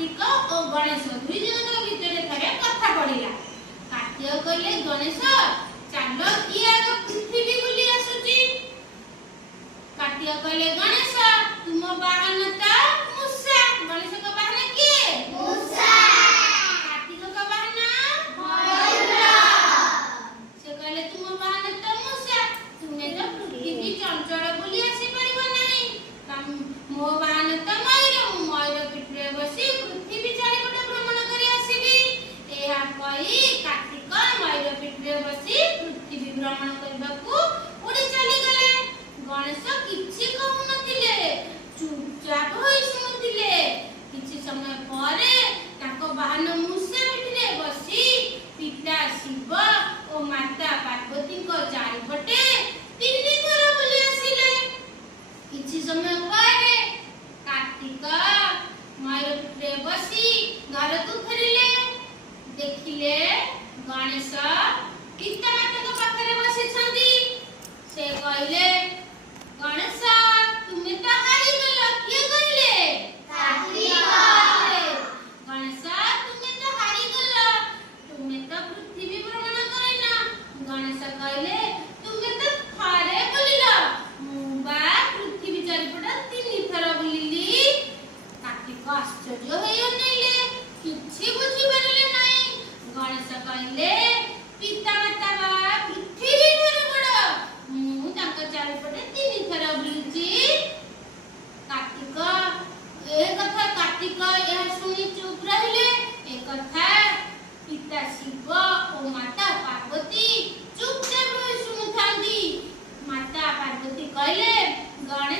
कार्तिक और गणेश दुई जन भितर थरे कथा पड़िला। कार्तिक कहले गणेश चलो किए आग पृथ्वी बुली आसुची। कार्तिक कहले गणेश तुम वाहन ता मूषा। गणेश का वाहन किए? मूषा। कार्तिक का वाहन मयूर। से कहले तुम वाहन ता मूषा, तुम्हें तो पृथ्वी चंचल बुली आसी परिबो नहीं। मो वाहन ता मयूर, मयूर पिठरे बसी पृथ्वी चारिपटे भ्रमण करी आसीबी। एहा कहि कार्तिक मयूर पिठरे बसी पृथ्वी भ्रमण करबाकू उड़ी चली गले। गणेश किछि कहु नथिले, चुपचाप होई सुनुथिले। किछि समय परे ताको वाहन मूषा पिठरे बसी पिता शिव और माता पार्वती को चारिपटे तीन थर बुली आसिले। किछि समय परे कार्तिक मयूर पिठरे बसी घर को फेरिले। देखिले गणेश पिता माता को पाखरे बसी छंदी। से कहले गणेश तुमे तो हारी गलो, किए कहले? कार्तिक। गणेश तुमे तो हारी गलो, तुमे तो पृथ्वी भ्रमण करैना। गणेश कहले तुमे तो थारे बुलिलो, मुबा पृथ्वी चारिपटे तीन थर बुलिली। कार्तिक आश्चर्य होई अनैले, किछि बुझी पारले नाही। गणेश कहले पिता माता बा पृथ्वी ठाରୁ बड़, मु तांका चारिपटे तीन थर बुलिची। कार्तिक ए कथा कार्तिक यह सुनी चुप रहिले। ए कथा पिता शिव और माता पार्वती चुपचाप होई सुनुथांदी। माता पार्वती कहले गणेश